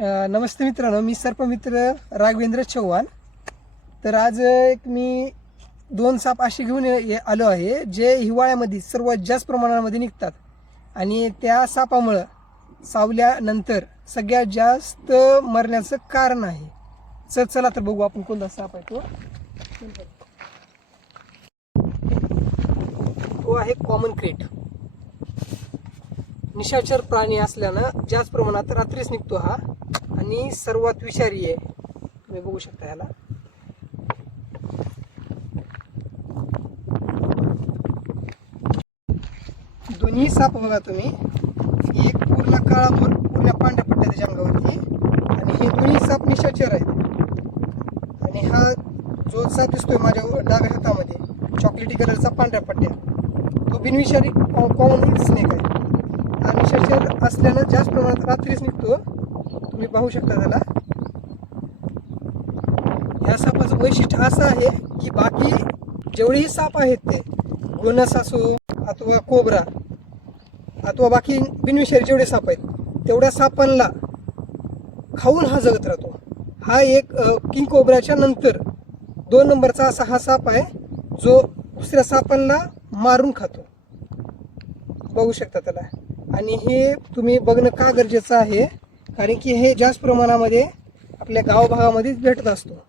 नमस्ते मित्रांनो मी सर्पमित्र राघवेंद्र चव्हाण तर आज एक मी दोन साप असे घेऊन ये- आलो आहे जे हिवाळ्यामध्ये सर्वात जास्त प्रमाणामध्ये निघतात. आणि त्या सापामुळं सावल्यानंतर सगळ्यात जास्त मरण्याचं कारण आहे. चल चला तर बघू आपण कोणता साप आहे तो. तो आहे कॉमन क्रेट निशाचर प्राणी असल्यानं जास्त प्रमाणात रात्रीच निघतो हा. आणि सर्वात विषारी आहे. तुम्ही बघू शकता याला दोन्ही साप बघा तुम्ही. एक पूर्ण काळाभर पूर्ण पांढऱ्या पट्ट्या त्याच्या अंगावरती आणि हे दोन्ही साप निशाचर आहेत. आणि हा जो साप दिसतोय माझ्या डाव्या हातामध्ये चॉकलेटी कलरचा पांढऱ्या पट्ट्या तो बिनविषारी कॉमन स्नेक आहे. असल्यानं जास्त प्रमाणात रात्रीच निघतो. तुम्ही पाहू शकता त्याला. या सापाचं वैशिष्ट्य असं आहे की बाकी जेवढेही साप आहेत ते गोनस असो अथवा कोबरा अथवा बाकी बिनविषारी जेवढे साप आहेत तेवढ्या सापांना खाऊन हा जगत राहतो. हा एक किंग कोबऱ्याच्या नंतर दोन नंबरचा असा हा साप आहे जो दुसऱ्या सापांना मारून खातो. बघू शकता त्याला. आणि हे तुम्ही बघणं का गरजेचं आहे? कारण की हे जास्त प्रमाणामध्ये आपल्या गाव भागामध्येच भेटत असतो.